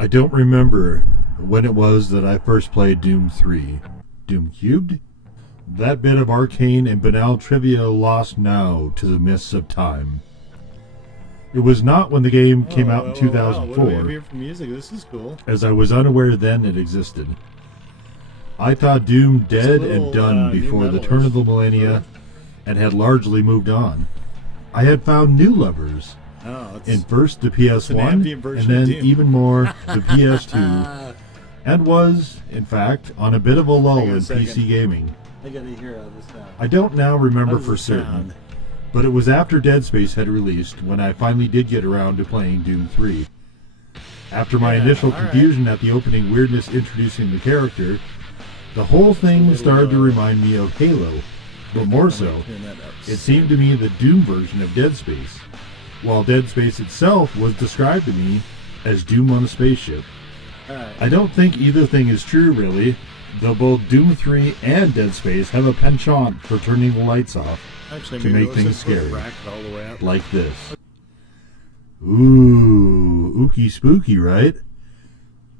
I don't remember when it was that I first played Doom 3. Doom Cubed? That bit of arcane and banal trivia lost now to the mists of time. It was not when the game came out in 2004, wow. What do we have here for music? This is cool. as I was unaware then it existed. I thought Doom dead and done before the turn of the millennia and had largely moved on. I had found new lovers. In first the PS1, and then even more the PS2, and was, in fact, on a bit of a lull in PC gaming. I gotta hear this sound. I don't now remember for certain, but it was after Dead Space had released when I finally did get around to playing Doom 3. After my initial confusion at the opening weirdness introducing the character, the whole thing started to remind me of Halo, but more so, it seemed to me the Doom version of Dead Space, while Dead Space itself was described to me as Doom on a spaceship. I don't think either thing is true really, though both Doom 3 and Dead Space have a penchant for turning the lights off to make things scary, like this. Ooh, ooky spooky, right?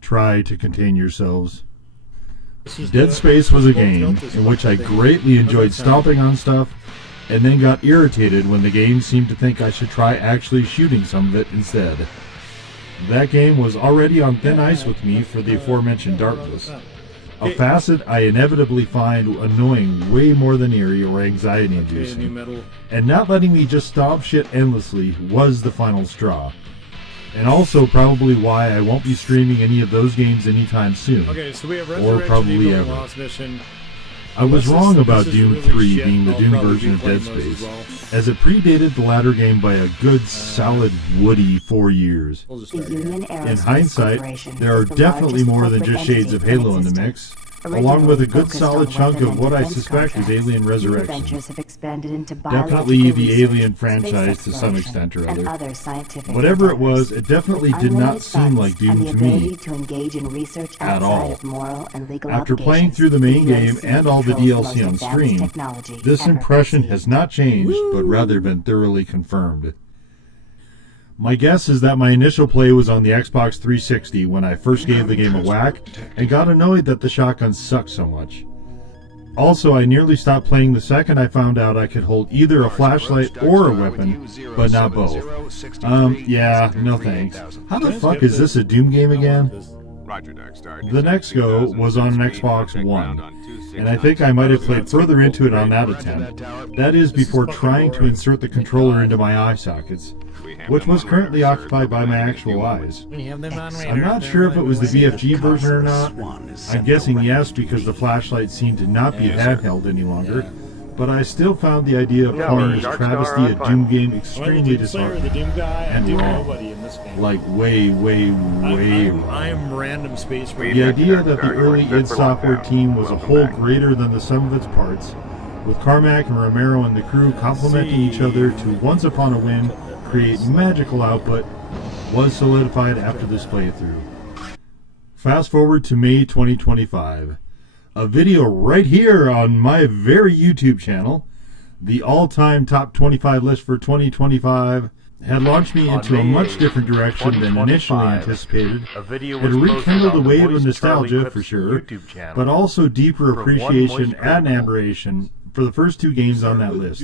Try to contain yourselves. Dead Space was a game in which I greatly enjoyed stomping on stuff and then got irritated when the game seemed to think I should try actually shooting some of it instead. That game was already on thin ice with me for the aforementioned darkness, a facet I inevitably find annoying way more than eerie or anxiety-inducing, and not letting me just stomp shit endlessly was the final straw. And also probably why I won't be streaming any of those games anytime soon, So we have or probably ever. Mission. I was wrong about Doom 3 being the Doom version of Dead Space, as it predated the latter game by a good solid woody 4 years. In hindsight, there are definitely more than just shades of Halo in the mix, along with a good solid chunk of what I suspect is Alien Resurrection. Definitely the Alien franchise to some extent or other. Whatever it was, it definitely did not seem like Doom to me at all. After playing through the main game and all the DLC on stream, this impression has not changed, but rather been thoroughly confirmed. My guess is that my initial play was on the Xbox 360 when I first gave the game a whack and got annoyed that the shotgun sucked so much. Also, I nearly stopped playing the second I found out I could hold either a flashlight or a weapon, but not both. Yeah, no thanks. How the fuck is this a Doom game again? The next go was on an Xbox One, and I think I might have played further into it on that attempt. That is before trying to insert the controller into my eye sockets, which was currently occupied by my actual eyes. I'm not sure if it was the VFG version or not. I'm guessing yes, because the flashlight seemed to not be handheld any longer, but I still found the idea of calling this travesty a Doom game extremely disheartening and wrong. Like way wrong. I am random space. The idea that the early id Software team was a whole greater than the sum of its parts, with Carmack and Romero and the crew complementing each other to once upon a whim create magical output, was solidified after this playthrough. Fast forward to May 2025. A video right here on my very YouTube channel, the all-time top 25 list for 2025, had launched me into a much different direction than initially anticipated. It rekindled a wave of nostalgia for sure, but also deeper appreciation and admiration for the first two games on that list,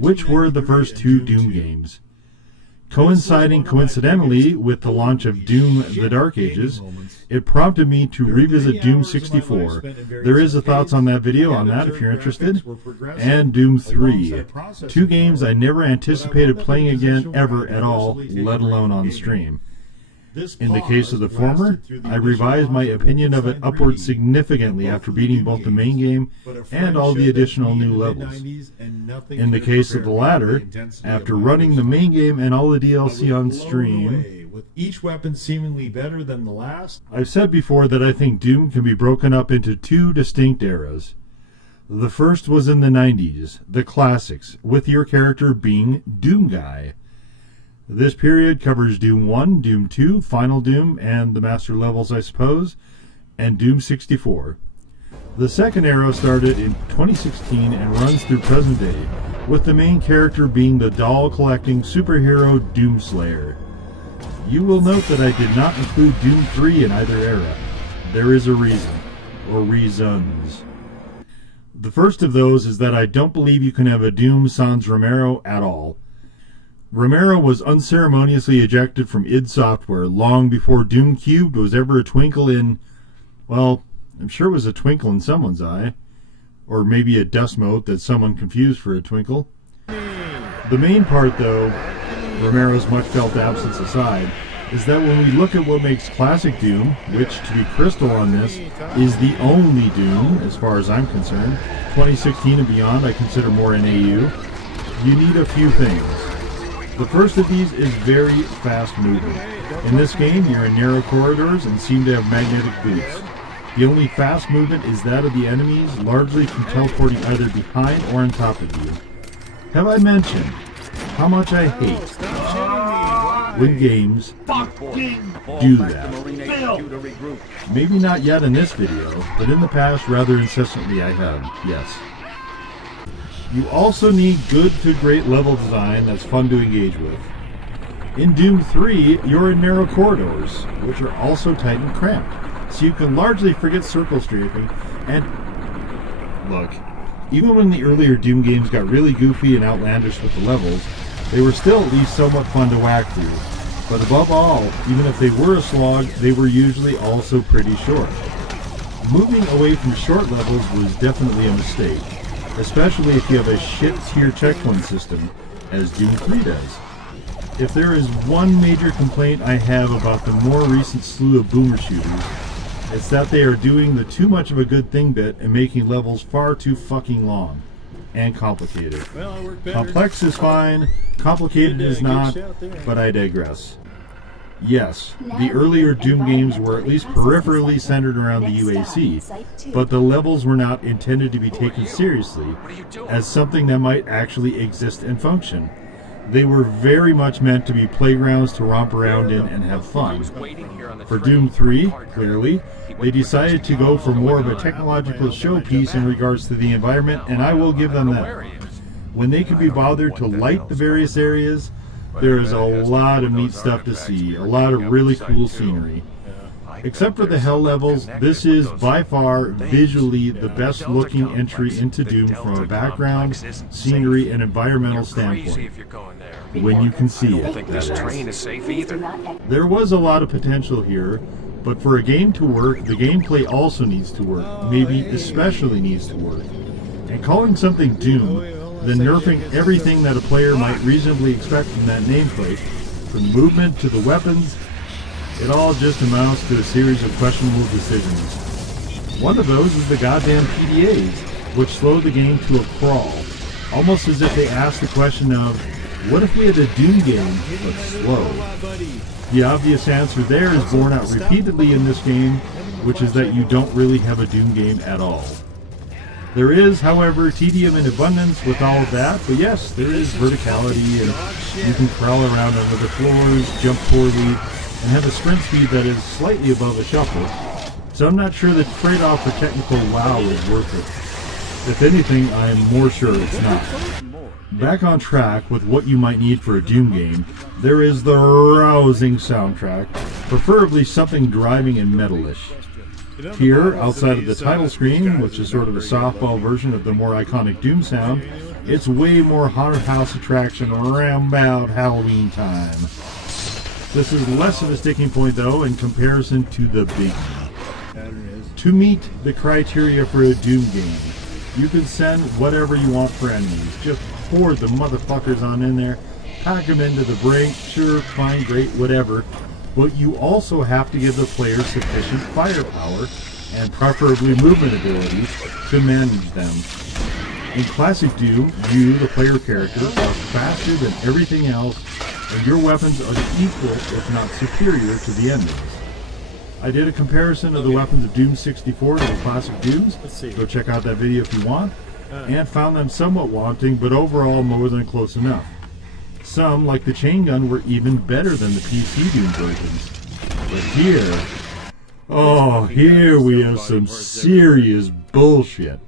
which were the first two Doom games. Coinciding coincidentally with the launch of Doom The Dark Ages, it prompted me to revisit Doom 64. There is a thoughts on that video on that if you're interested. And Doom 3. Two games I never anticipated playing again ever at all, let alone on stream. In the case of the former, I revised my opinion of it upward significantly after beating both the main game and all the additional new levels. In the case of the latter, after running the main game and all the DLC on stream, with each weapon seemingly better than the last, I've said before that I think Doom can be broken up into two distinct eras. The first was in the 90s, the classics, with your character being Doom Guy. This period covers Doom 1, Doom 2, Final Doom, and the Master levels, I suppose, and Doom 64. The second era started in 2016 and runs through present day, with the main character being the doll-collecting superhero Doomslayer. You will note that I did not include Doom 3 in either era. There is a reason, or reasons. The first of those is that I don't believe you can have a Doom sans Romero at all. Romero was unceremoniously ejected from id Software long before Doom Cubed was ever a twinkle in, well, I'm sure it was a twinkle in someone's eye. Or maybe a dust mote that someone confused for a twinkle. The main part, though, Romero's much felt absence aside, is that when we look at what makes classic Doom, which, to be crystal on this, is the only Doom, as far as I'm concerned, 2016 and beyond I consider more an AU, you need a few things. The first of these is very fast movement. In this game, you're in narrow corridors and seem to have magnetic boots. The only fast movement is that of the enemies, largely from teleporting either behind or on top of you. Have I mentioned how much I hate when games do that? Maybe not yet in this video, but in the past rather incessantly I have, yes. You also need good to great level design that's fun to engage with. In Doom 3, you're in narrow corridors, which are also tight and cramped, so you can largely forget circle strafing, and look, even when the earlier Doom games got really goofy and outlandish with the levels, they were still at least somewhat fun to whack through. But above all, even if they were a slog, they were usually also pretty short. Moving away from short levels was definitely a mistake, especially if you have a shit-tier checkpoint system, as Doom 3 does. If there is one major complaint I have about the more recent slew of boomer shooters, it's that they are doing the too much of a good thing bit and making levels far too fucking long and complicated. Well, I work better. Complex is fine, complicated is not, but I digress. Yes, the earlier Doom games were at least peripherally centered around the UAC, but the levels were not intended to be taken seriously as something that might actually exist and function. They were very much meant to be playgrounds to romp around in and have fun. For Doom 3, clearly, they decided to go for more of a technological showpiece in regards to the environment, and I will give them that. When they could be bothered to light the various areas, there is a lot of neat stuff to see, a lot of really cool scenery. Except for the hell levels, this is by far visually the best looking entry into Doom from a background, scenery, and environmental standpoint. When you can see it, that is. There was a lot of potential here, but for a game to work, the gameplay also needs to work, maybe especially needs to work. And calling something Doom, then nerfing everything that a player might reasonably expect from that nameplate, from movement to the weapons, it all just amounts to a series of questionable decisions. One of those is the goddamn PDAs, which slowed the game to a crawl, almost as if they asked the question of, what if we had a Doom game, but slow? The obvious answer there is borne out repeatedly in this game, which is that you don't really have a Doom game at all. There is, however, tedium in abundance with all of that, but yes, there is verticality, and you can crawl around under the floors, jump poorly, and have a sprint speed that is slightly above a shuffle, so I'm not sure the trade-off for technical wow is worth it. If anything, I am more sure it's not. Back on track with what you might need for a Doom game, there is the rousing soundtrack, preferably something driving and metalish. Here, outside of the title screen, which is sort of a softball version of the more iconic Doom sound, it's way more haunted house attraction around about Halloween time. This is less of a sticking point, though, in comparison to the biggie. To meet the criteria for a Doom game, you can send whatever you want for enemies. Just pour the motherfuckers on in there, pack them into the brink, sure, fine, great, whatever. But you also have to give the player sufficient firepower and preferably movement abilities to manage them. In classic Doom, you, the player character, are faster than everything else, and your weapons are equal, if not superior, to the enemies. I did a comparison of the weapons of Doom 64 to the classic Dooms. Go check out that video if you want. And found them somewhat wanting, but overall more than close enough. Some, like the chain gun, were even better than the PC Doom versions. But here we have some serious bullshit.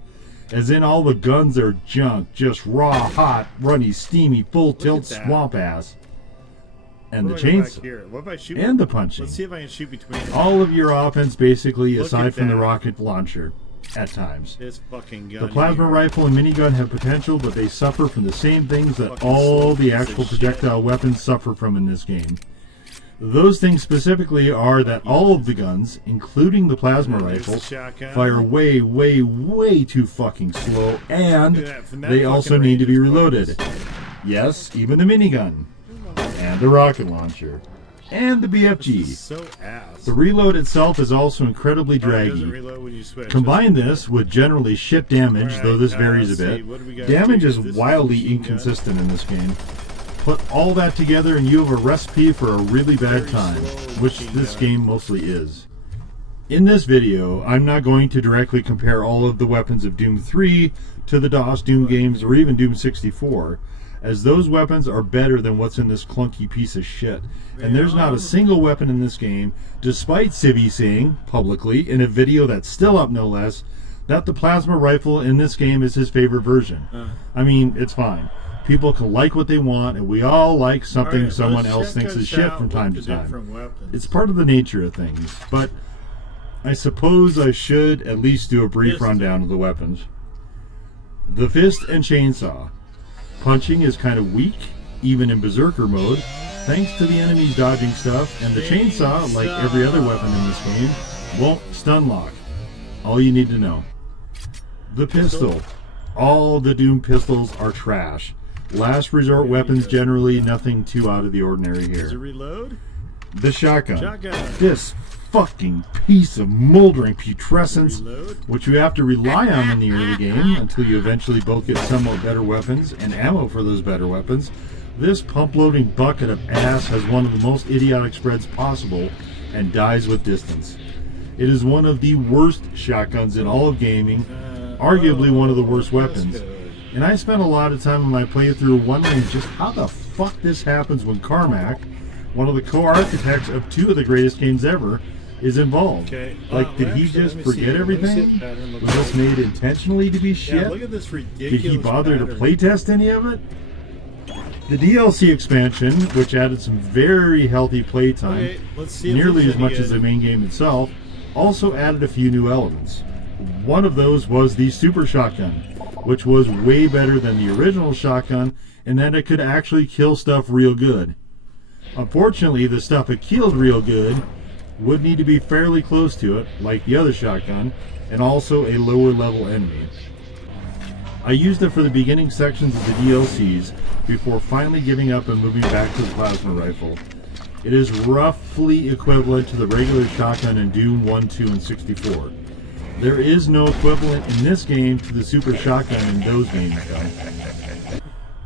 As in all the guns are junk, just raw, hot, runny, steamy, full tilt swamp ass. and the What if I go back chainsaw, here? What if I shoot? and the punching. Let's see if I can shoot between. All of your offense, basically, Look aside at from the that. rocket launcher, at times. This fucking gun. The plasma here. rifle and minigun have potential, but they suffer from the same things that Fucking all the piece of actual shit. projectile weapons suffer from in this game. Those things specifically are that all of the guns, including the plasma And there's rifle, the shotgun. fire way, way, way too fucking slow, and Look at that. From that they also fucking need to be range, it's reloaded. Yes, even the minigun, and the rocket launcher, and the This BFG. is so ass. The reload itself is also incredibly It doesn't draggy. reload when you switch. Combine this with generally shit damage, Alright, though this varies a let's see. bit. What do we got Damage here? is This is wildly machine gun. inconsistent in this game. Put all that together and you have a recipe for a really bad Very time, slow which machine this gun. game mostly is. In this video, I'm not going to directly compare all of the weapons of Doom 3 to the DOS Doom games or even Doom 64, as those weapons are better than what's in this clunky piece of shit. And there's not a single weapon in this game, despite Civvy saying, publicly, in a video that's still up no less, that the plasma rifle in this game is his favorite version. I mean, it's fine. People can like what they want, and we all like something Alright, someone let's else check thinks is us shit out from with time the to time. different weapons. It's part of the nature of things, but I suppose I should at least do a brief Fist. rundown of the weapons. The fist and chainsaw. Punching is kind of weak, even in berserker mode, thanks to the enemy's dodging stuff, and the chainsaw, like every other weapon in this game, won't stun lock. All you need to know. The pistol. All the Doom pistols are trash. Last resort weapons generally nothing too out of the ordinary Does it here. reload? The shotgun. Shotgun. This fucking piece of moldering putrescence, Reload. which you have to rely on in the early game until you eventually both get somewhat better weapons and ammo for those better weapons. This pump-loading bucket of ass has one of the most idiotic spreads possible and dies with distance. It is one of the worst shotguns in all of gaming, arguably one of the worst weapons. And I spent a lot of time in my playthrough wondering just how the fuck this happens when Carmack, one of the co-architects of two of the greatest games ever, is involved. Okay. Like, did he actually, just let me see. forget Let me see everything? the pattern. Look Was this at made intentionally to be Yeah, shit? look at this Did ridiculous he bother to pattern. playtest any of it? The DLC expansion, which added some very healthy playtime, Okay, let's see if nearly there's as much any as the good- main game itself, also added a few new elements. One of those was the super shotgun, which was way better than the original shotgun in that it could actually kill stuff real good. Unfortunately, the stuff it killed real good would need to be fairly close to it, like the other shotgun, and also a lower level enemy. I used it for the beginning sections of the DLCs before finally giving up and moving back to the plasma rifle. It is roughly equivalent to the regular shotgun in Doom 1, 2, and 64. There is no equivalent in this game to the super shotgun in those games, though.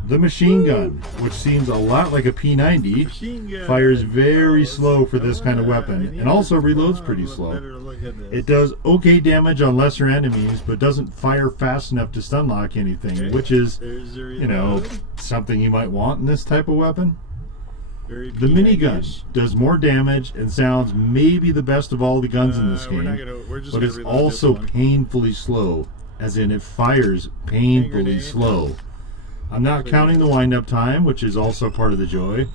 The machine gun, which seems a lot like a P90, Machine gun. fires very slow for this kind of Alright, weapon, I and also need to reloads pretty look slow. better to look at this. It does okay damage on lesser enemies, but doesn't fire fast enough to stun lock anything, Okay, which is, there's the you know, reload. something you might want in this type of weapon. Very The P90-ish. minigun does more damage and sounds maybe the best of all the guns in this We're game, not gonna- we're just but gonna it's reload this also one. painfully slow, as in it fires painfully grenade. slow. I'm not counting the wind-up time, which is also part of the joy,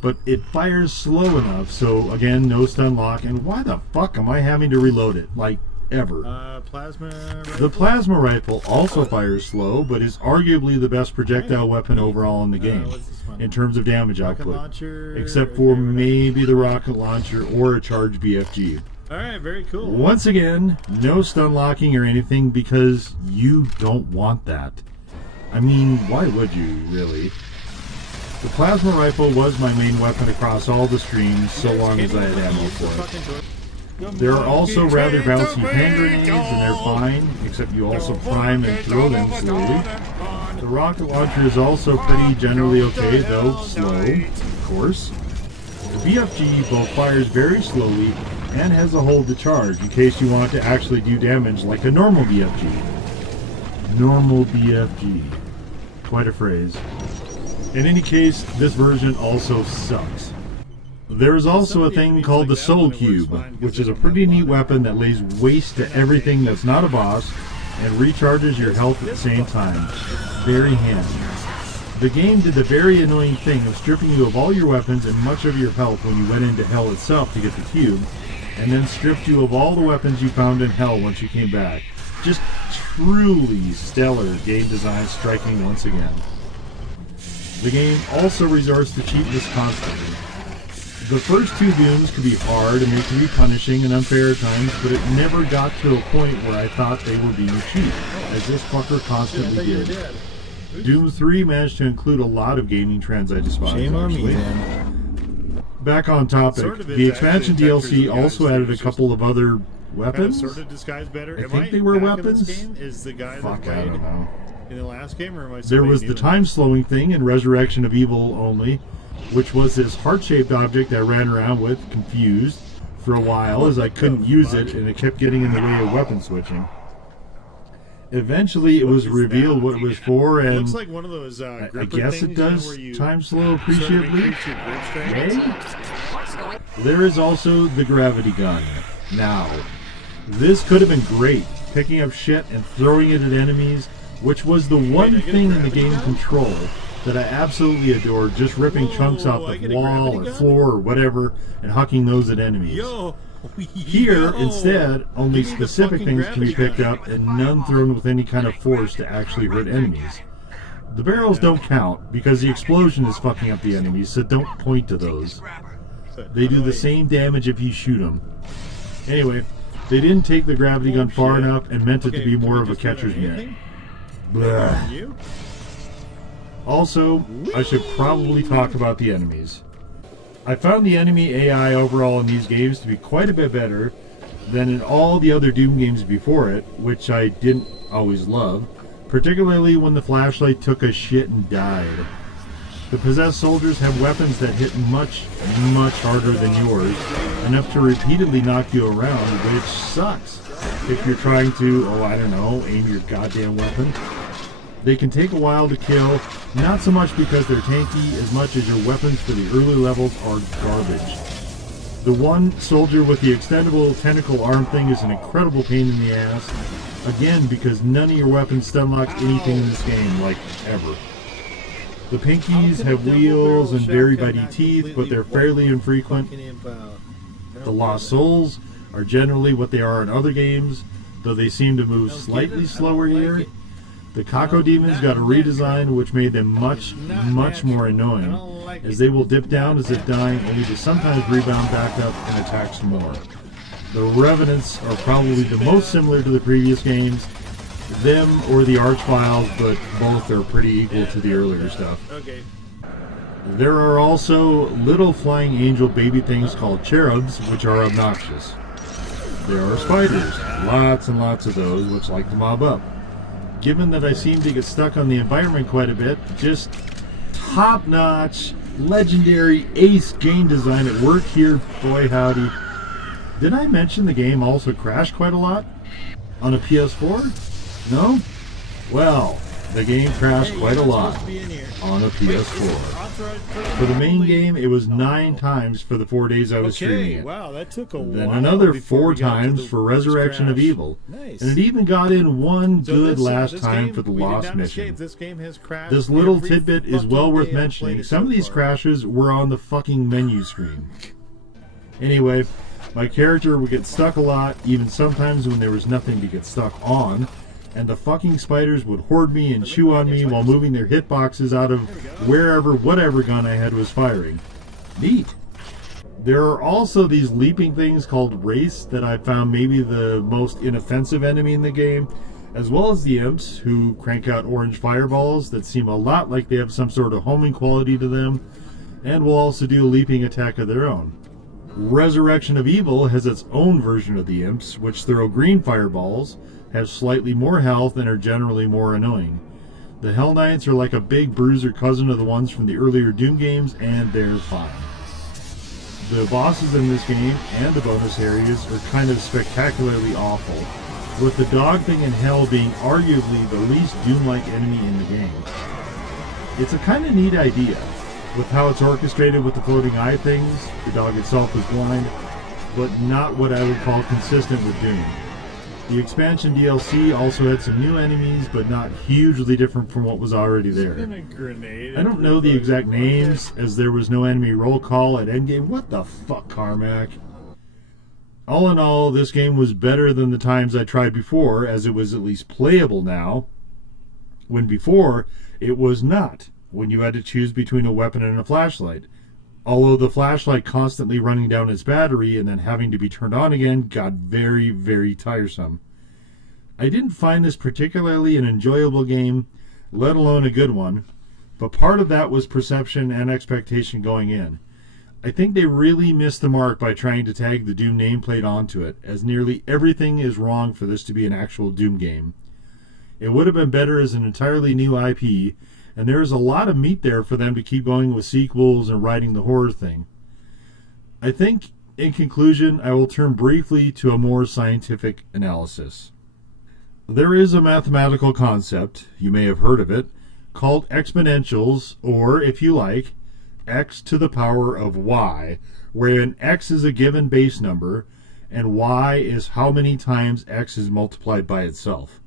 but it fires slow enough, so again, no stun lock, and why the fuck am I having to reload it, like, ever? Plasma. The rifle? plasma rifle also fires slow, but is arguably the best projectile weapon overall in the game, what's this one? in terms of damage Rocket output, launcher. except for Okay, whatever. maybe the rocket launcher or a charged BFG. All right, very cool. Once again, no stun locking or anything because you don't want that. I mean, why would you, really? The plasma rifle was my main weapon across all the streams, so long as I had ammo for it. There are also rather bouncy hand grenades, and they're fine, except you also prime and throw them slowly. The rocket launcher is also pretty generally okay, though slow, of course. The BFG both fires very slowly and has a hold to charge in case you want to actually do damage like a normal BFG. Normal BFG. Quite a phrase. In any case, this version also sucks. There is also a thing called the Soul Cube, which is a pretty neat weapon that lays waste to everything that's not a boss and recharges your health at the same time. Very handy. The game did the very annoying thing of stripping you of all your weapons and much of your health when you went into hell itself to get the cube, and then stripped you of all the weapons you found in hell once you came back. Just truly stellar game design striking once again. The game also resorts to cheapness constantly. The first two Dooms could be hard and they could be punishing and unfair at times, but it never got to a point where I thought they were being cheap, as this fucker constantly did. Doom 3 managed to include a lot of gaming trends I despise. Shame on me, actually. man. Back on topic, Sort of the is expansion actually DLC Texas also guys, added a it's couple of other weapons. Sort of disguised better. I Am think they were back in this weapons. game? Is the guy Fuck, that I played don't know. in the last game, or am I? There was somebody the new? time slowing thing in Resurrection of Evil only, which was this heart-shaped object I ran around with, confused, for a while as I couldn't use it and it kept getting in the way of weapon switching. Eventually it was revealed what it was for, and Looks like one of those I gripper guess things, it does where you time slow sort of appreciably. increase your grip strength. Hey? There is also the gravity gun. Now, this could have been great, picking up shit and throwing it at enemies, which was the one I get a thing in the gravity game gun? Control that I absolutely adored, just ripping Whoa, chunks off I the get a wall gravity or gun? floor or whatever and hucking those at enemies. Yo. Here, Yo. instead, only Give me the specific fucking things can be gravity picked gun. up and none thrown with any kind of force to actually hurt enemies. The barrels don't count because the explosion is fucking up the enemies, so don't point to those. They do the same damage if you shoot them. Anyway, they didn't take the gravity gun far shit. enough and meant it to Okay, be can more we of a just do it on catcher's mitt. anything? Blah. You? Also, I should probably talk about the enemies. I found the enemy AI overall in these games to be quite a bit better than in all the other Doom games before it, which I didn't always love, particularly when the flashlight took a shit and died. The possessed soldiers have weapons that hit much, much harder than yours, enough to repeatedly knock you around, which sucks if you're trying to, aim your goddamn weapon. They can take a while to kill, not so much because they're tanky as much as your weapons for the early levels are garbage. The one soldier with the extendable tentacle arm thing is an incredible pain in the ass, again because none of your weapons stun lock anything in this game, like ever. The pinkies have wheels and very bitey teeth, but they're fairly infrequent. The lost souls are generally what they are in other games, though they seem to move slightly slower here. The Kako Demons got a redesign which made them much, much more annoying, as they will dip down as if dying only to sometimes rebound back up and attack some more. The Revenants are probably the most similar to the previous games, them or the Archviles, but both are pretty equal to the earlier stuff. Okay. There are also little flying angel baby things called cherubs, which are obnoxious. There are spiders, lots and lots of those, which like to mob up. Given that I seem to get stuck on the environment quite a bit, just top-notch, legendary ace game design at work here, boy howdy. Did I mention the game also crashed quite a lot? On a PS4? No? Well, the game crashed quite a lot on a PS4. For the main game, it was 9 times for the 4 days I was streaming it. Wow, that took a while. Then another before 4 we got to times the for first Resurrection of crash. Evil. Nice. And it even got in one So good this, last this time game, for the we did lost not mission. escape. This game has crashed This little every tidbit is fucking well worth day I've mentioning. played Some so of these far. crashes were on the fucking menu screen. Anyway, my character would get stuck a lot, even sometimes when there was nothing to get stuck on, and the fucking spiders would hoard me and chew on me while moving their hitboxes out of wherever whatever gun I had was firing. Neat. There are also these leaping things called Wraiths that I found maybe the most inoffensive enemy in the game, as well as the imps who crank out orange fireballs that seem a lot like they have some sort of homing quality to them, and will also do a leaping attack of their own. Resurrection of Evil has its own version of the imps, which throw green fireballs, have slightly more health, and are generally more annoying. The Hell Knights are like a big bruiser cousin of the ones from the earlier Doom games, and they're fine. The bosses in this game and the bonus areas are kind of spectacularly awful, with the dog thing in Hell being arguably the least Doom-like enemy in the game. It's a kind of neat idea, with how it's orchestrated with the floating eye things. The dog itself is blind, but not what I would call consistent with Doom. The expansion DLC also had some new enemies, but not hugely different from what was already there. And a grenade. I don't know the exact names, as there was no enemy roll call at endgame. What the fuck, Carmack? All in all, this game was better than the times I tried before, as it was at least playable now, when before it was not, when you had to choose between a weapon and a flashlight. Although the flashlight constantly running down its battery and then having to be turned on again got very, very tiresome. I didn't find this particularly an enjoyable game, let alone a good one, but part of that was perception and expectation going in. I think they really missed the mark by trying to tag the Doom nameplate onto it, as nearly everything is wrong for this to be an actual Doom game. It would have been better as an entirely new IP, and there is a lot of meat there for them to keep going with sequels and writing the horror thing. I think, in conclusion, I will turn briefly to a more scientific analysis. There is a mathematical concept, you may have heard of it, called exponentials, or, if you like, x to the power of y, wherein x is a given base number, and y is how many times x is multiplied by itself.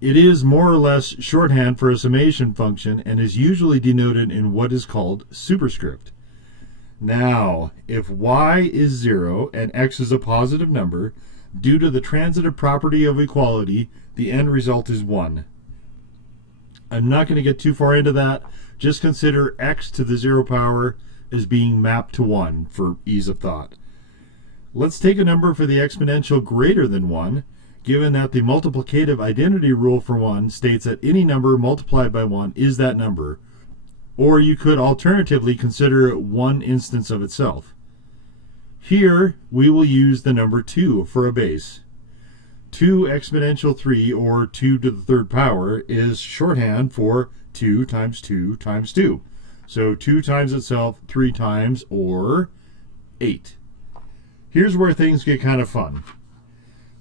It is more or less shorthand for a summation function and is usually denoted in what is called superscript. Now, if y is 0 and x is a positive number, due to the transitive property of equality, the end result is 1. I'm not going to get too far into that. Just consider x to the 0 power as being mapped to 1 for ease of thought. Let's take a number for the exponential greater than 1, given that the multiplicative identity rule for 1 states that any number multiplied by 1 is that number, or you could alternatively consider it one instance of itself. Here, we will use the number 2 for a base. 2 exponential 3, or 2 to the third power, is shorthand for 2 times 2 times 2. So 2 times itself 3 times, or 8. Here's where things get kind of fun.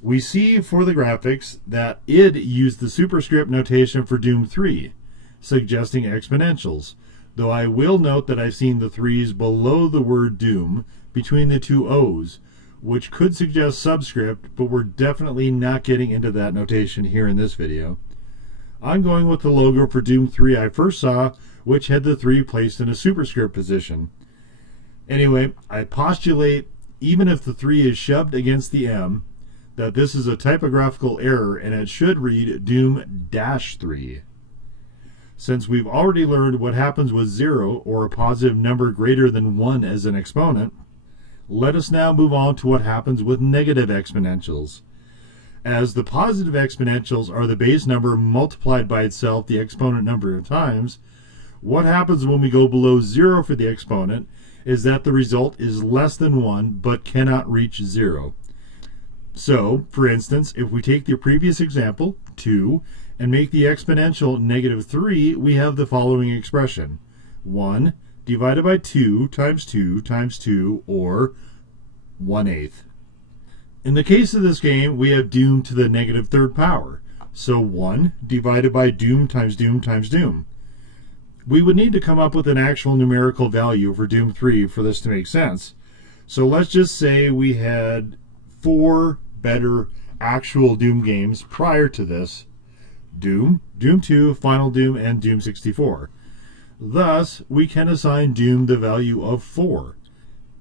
We see for the graphics that id used the superscript notation for Doom 3, suggesting exponentials, though I will note that I've seen the 3's below the word Doom between the two O's, which could suggest subscript, but we're definitely not getting into that notation here in this video. I'm going with the logo for Doom 3 I first saw, which had the 3 placed in a superscript position. Anyway, I postulate, even if the 3 is shoved against the M, that this is a typographical error and it should read Doom-3. Since we've already learned what happens with 0, or a positive number greater than 1 as an exponent, let us now move on to what happens with negative exponentials. As the positive exponentials are the base number multiplied by itself the exponent number of times, what happens when we go below 0 for the exponent is that the result is less than 1 but cannot reach 0. So, for instance, if we take the previous example, 2, and make the exponential -3, we have the following expression. 1 divided by 2 times 2 times 2, or 1/8. In the case of this game, we have Doom to the -3rd power, so 1 divided by Doom times Doom times Doom. We would need to come up with an actual numerical value for Doom 3 for this to make sense. So let's just say we had 4 better actual Doom games prior to this: Doom, Doom 2, Final Doom, and Doom 64. Thus, we can assign Doom the value of 4.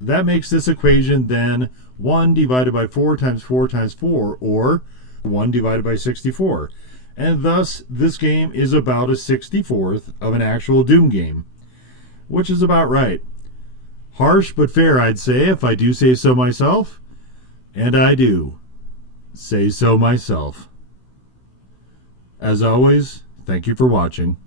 That makes this equation then 1 divided by 4 times 4 times 4, or 1 divided by 64. And thus, this game is about a 64th of an actual Doom game, which is about right. Harsh but fair, I'd say, if I do say so myself. And I do say so myself. As always, thank you for watching.